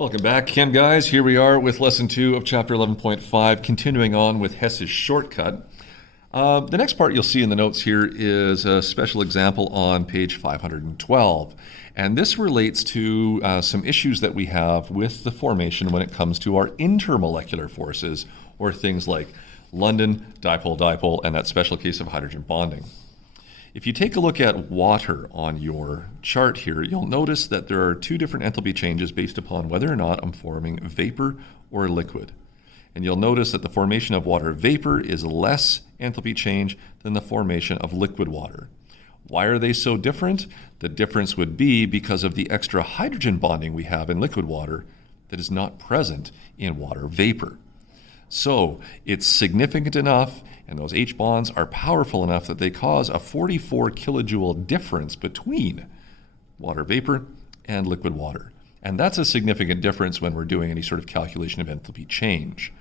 Welcome back, Chem guys. Here we are with lesson 2 of chapter 11.5, continuing on with Hess's shortcut. The next part you'll see in the notes here is a special example on page 512. And this relates to some issues that we have with the formation when it comes to our intermolecular forces, or things like London, dipole-dipole, and that special case of hydrogen bonding. If you take a look at water on your chart here, you'll notice that there are two different enthalpy changes based upon whether or not I'm forming vapor or liquid. And you'll notice that the formation of water vapor is less enthalpy change than the formation of liquid water. Why are they so different? The difference would be because of the extra hydrogen bonding we have in liquid water that is not present in water vapor. So it's significant enough, and those H bonds are powerful enough that they cause a 44 kilojoule difference between water vapor and liquid water. And that's a significant difference when we're doing any sort of calculation of enthalpy change.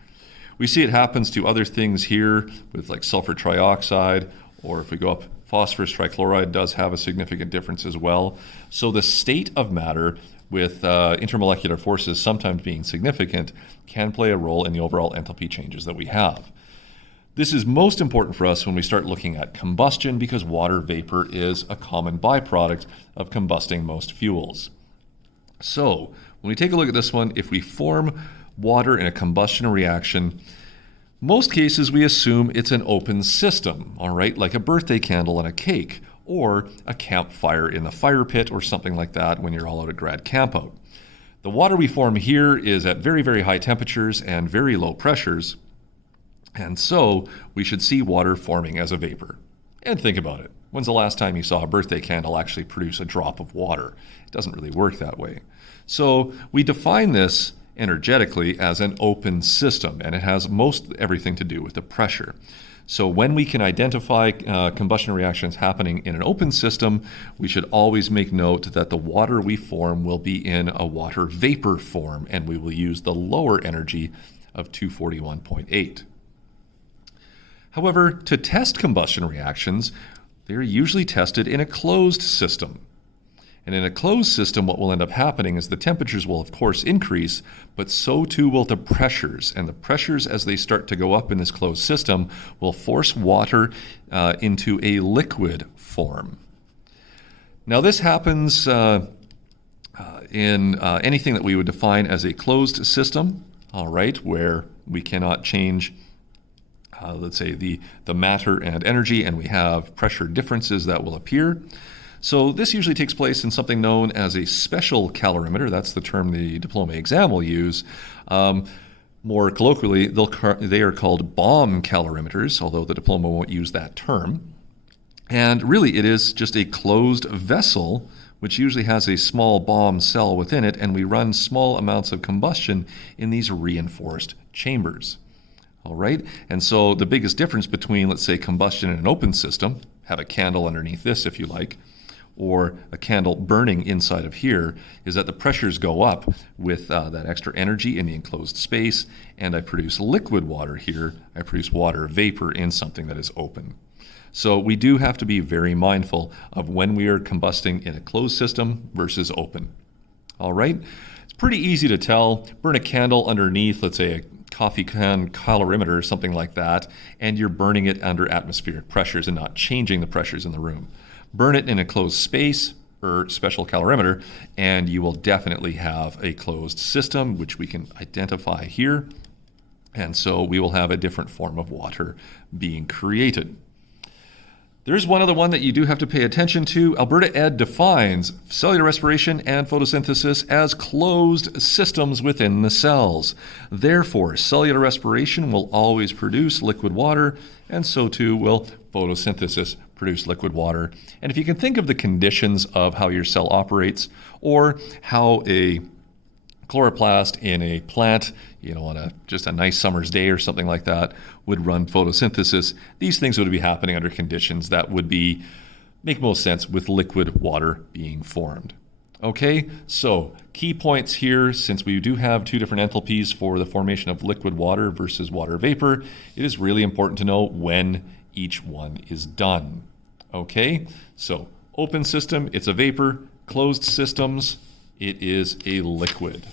We see it happens to other things here with like sulfur trioxide, or if we go up, phosphorus trichloride does have a significant difference as well. So the state of matter with intermolecular forces sometimes being significant can play a role in the overall enthalpy changes that we have. This is most important for us when we start looking at combustion, because water vapor is a common byproduct of combusting most fuels. So when we take a look at this one, if we form water in a combustion reaction, most cases we assume it's an open system, all right, like a birthday candle and a cake, or a campfire in the fire pit or something like that when you're all out at grad campout. The water we form here is at very, very high temperatures and very low pressures, and so we should see water forming as a vapor. And think about it. When's the last time you saw a birthday candle actually produce a drop of water? It doesn't really work that way. So we define this energetically as an open system, and it has most everything to do with the pressure. So when we can identify combustion reactions happening in an open system, we should always make note that the water we form will be in a water vapor form, and we will use the lower energy of 241.8. However, to test combustion reactions, they're usually tested in a closed system. And in a closed system, what will end up happening is the temperatures will, of course, increase, but so too will the pressures. And the pressures, as they start to go up in this closed system, will force water into a liquid form. Now, this happens in anything that we would define as a closed system, all right, where we cannot change let's say the matter and energy, and we have pressure differences that will appear. So this usually takes place in something known as a special calorimeter. That's the term the diploma exam will use. More colloquially, they are called bomb calorimeters, although the diploma won't use that term. And really, it is just a closed vessel, which usually has a small bomb cell within it, and we run small amounts of combustion in these reinforced chambers. All right, and so the biggest difference between, let's say, combustion in an open system, have a candle underneath this if you like, or a candle burning inside of here, is that the pressures go up with that extra energy in the enclosed space, and I produce liquid water here. I produce water vapor in something that is open. So we do have to be very mindful of when we are combusting in a closed system versus open. All right, it's pretty easy to tell. Burn a candle underneath, let's say, a coffee can calorimeter or something like that, and you're burning it under atmospheric pressures and not changing the pressures in the room. Burn it in a closed space or special calorimeter, and you will definitely have a closed system, which we can identify here. And so we will have a different form of water being created. There's one other one that you do have to pay attention to. Alberta Ed defines cellular respiration and photosynthesis as closed systems within the cells. Therefore, cellular respiration will always produce liquid water, and so too will photosynthesis produce liquid water. And if you can think of the conditions of how your cell operates, or how a chloroplast in a plant, on just a nice summer's day or something like that, would run photosynthesis, these things would be happening under conditions that would make most sense with liquid water being formed. Okay, so key points here, since we do have two different enthalpies for the formation of liquid water versus water vapor, it is really important to know when each one is done. Okay, so open system, it's a vapor. Closed systems, it is a liquid.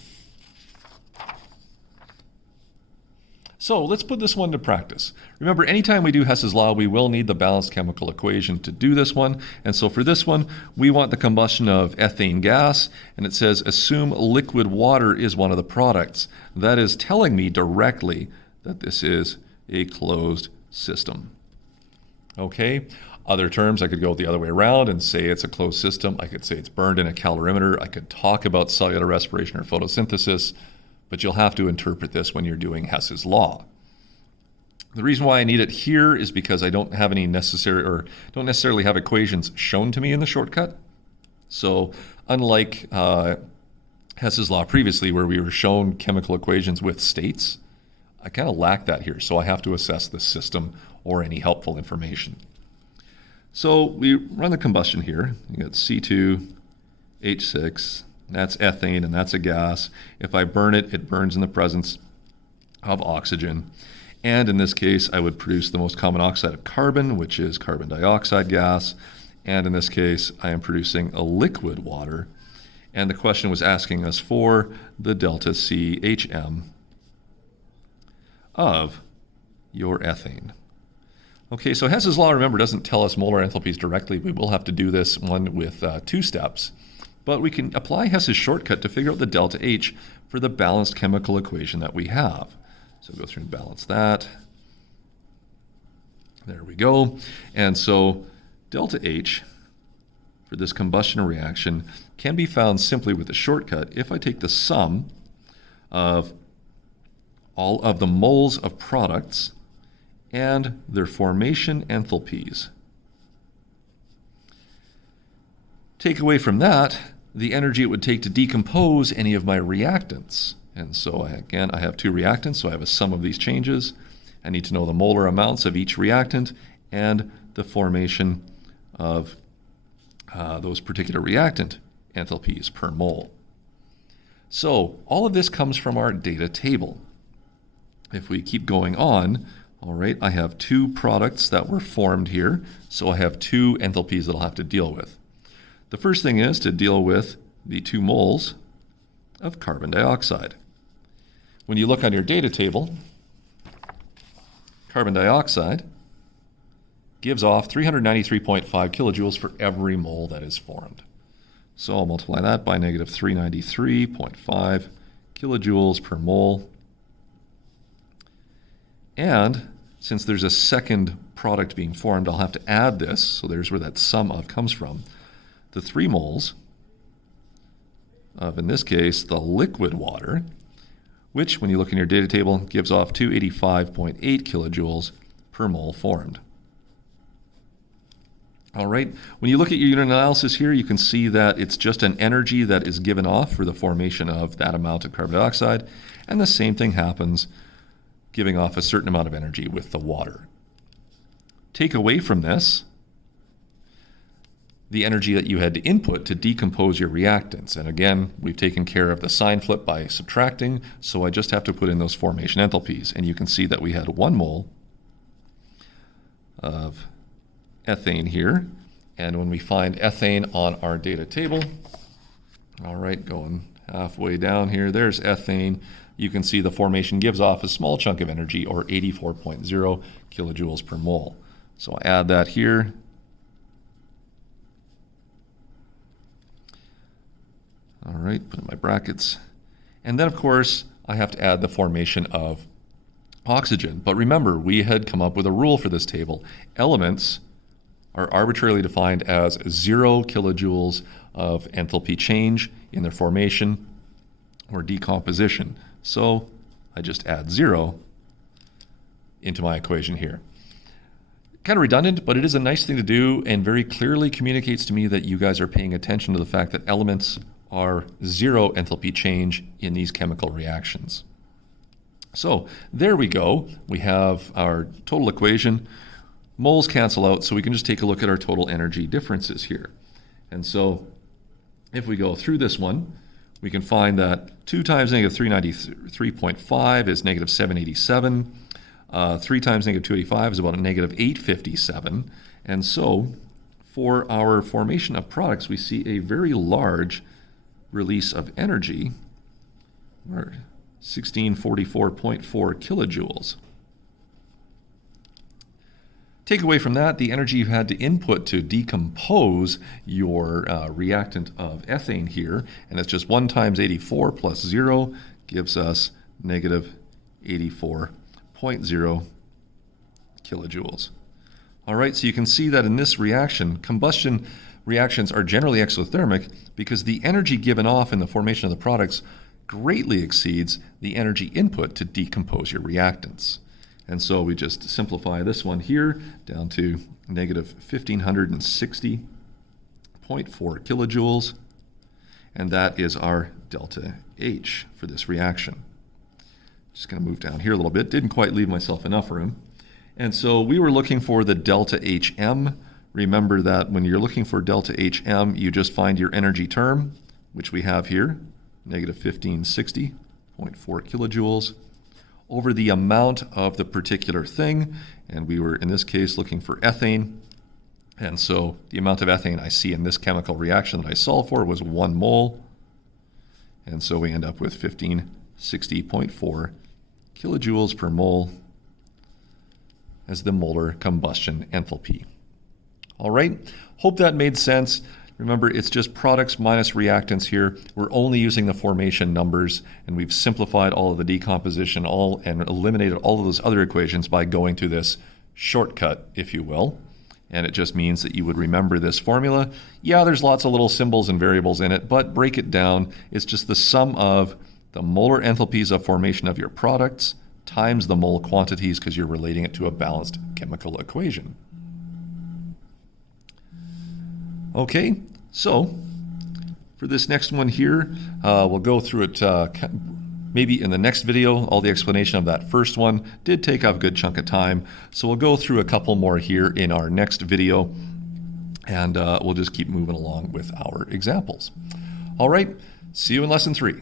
So let's put this one to practice. Remember, anytime we do Hess's law, we will need the balanced chemical equation to do this one. And so for this one, we want the combustion of ethane gas, and it says assume liquid water is one of the products. That is telling me directly that this is a closed system. Okay, other terms, I could go the other way around and say it's a closed system. I could say it's burned in a calorimeter. I could talk about cellular respiration or photosynthesis, but you'll have to interpret this when you're doing Hess's law. The reason why I need it here is because I don't have any don't necessarily have equations shown to me in the shortcut. So unlike Hess's law previously, where we were shown chemical equations with states, I kind of lack that here. So I have to assess the system or any helpful information. So we run the combustion here. You got C2H6. That's ethane, and that's a gas. If I burn it, it burns in the presence of oxygen. And in this case, I would produce the most common oxide of carbon, which is carbon dioxide gas. And in this case, I am producing a liquid water. And the question was asking us for the delta CHM of your ethane. Okay, so Hess's law, remember, doesn't tell us molar enthalpies directly. We will have to do this one with 2 steps. But we can apply Hess's shortcut to figure out the delta H for the balanced chemical equation that we have. So go through and balance that. There we go. And so delta H for this combustion reaction can be found simply with the shortcut if I take the sum of all of the moles of products and their formation enthalpies. Take away from that the energy it would take to decompose any of my reactants. And so again, I have 2 reactants, so I have a sum of these changes. I need to know the molar amounts of each reactant and the formation of those particular reactant enthalpies per mole. So all of this comes from our data table. If we keep going on, all right, I have 2 products that were formed here, so I have 2 enthalpies that I'll have to deal with. The first thing is to deal with the 2 moles of carbon dioxide. When you look on your data table, carbon dioxide gives off 393.5 kilojoules for every mole that is formed. So I'll multiply that by negative 393.5 kilojoules per mole. And since there's a second product being formed, I'll have to add this, so there's where that sum of comes from. The 3 moles of, in this case, the liquid water, which, when you look in your data table, gives off 285.8 kilojoules per mole formed. All right, when you look at your unit analysis here, you can see that it's just an energy that is given off for the formation of that amount of carbon dioxide, and the same thing happens giving off a certain amount of energy with the water. Take away from this the energy that you had to input to decompose your reactants. And again, we've taken care of the sign flip by subtracting, so I just have to put in those formation enthalpies. And you can see that we had 1 mole of ethane here. And when we find ethane on our data table, all right, going halfway down here, there's ethane. You can see the formation gives off a small chunk of energy, or 84.0 kilojoules per mole. So I add that here. All right, put in my brackets. And then, of course, I have to add the formation of oxygen. But remember, we had come up with a rule for this table. Elements are arbitrarily defined as 0 kilojoules of enthalpy change in their formation or decomposition. So I just add 0 into my equation here. Kind of redundant, but it is a nice thing to do and very clearly communicates to me that you guys are paying attention to the fact that elements are 0 enthalpy change in these chemical reactions. So there we go. We have our total equation. Moles cancel out, so we can just take a look at our total energy differences here. And so if we go through this one, we can find that 2 times negative 393.5 is negative 787. 3 times negative 285 is about a negative 857. And so for our formation of products, we see a very large release of energy, or 1644.4 kilojoules. Take away from that the energy you had to input to decompose your reactant of ethane here, and it's just 1 times 84 plus 0 gives us negative 84.0 kilojoules. All right, so you can see that in this reaction, combustion reactions are generally exothermic because the energy given off in the formation of the products greatly exceeds the energy input to decompose your reactants. And so we just simplify this one here down to negative 1560.4 kilojoules, and that is our delta H for this reaction. Just going to move down here a little bit. Didn't quite leave myself enough room. And so we were looking for the delta HM. Remember that when you're looking for delta HM, you just find your energy term, which we have here, negative 1560.4 kilojoules, over the amount of the particular thing, and we were in this case looking for ethane, and so the amount of ethane I see in this chemical reaction that I solved for was 1 mole, and so we end up with 1560.4 kilojoules per mole as the molar combustion enthalpy. All right, hope that made sense. Remember, it's just products minus reactants here. We're only using the formation numbers, and we've simplified all of the decomposition and eliminated all of those other equations by going to this shortcut, if you will. And it just means that you would remember this formula. Yeah, there's lots of little symbols and variables in it, but break it down. It's just the sum of the molar enthalpies of formation of your products times the mole quantities, because you're relating it to a balanced chemical equation. Okay, so for this next one here, we'll go through it maybe in the next video. All the explanation of that first one did take up a good chunk of time, so we'll go through a couple more here in our next video, and we'll just keep moving along with our examples. All right, see you in lesson 3.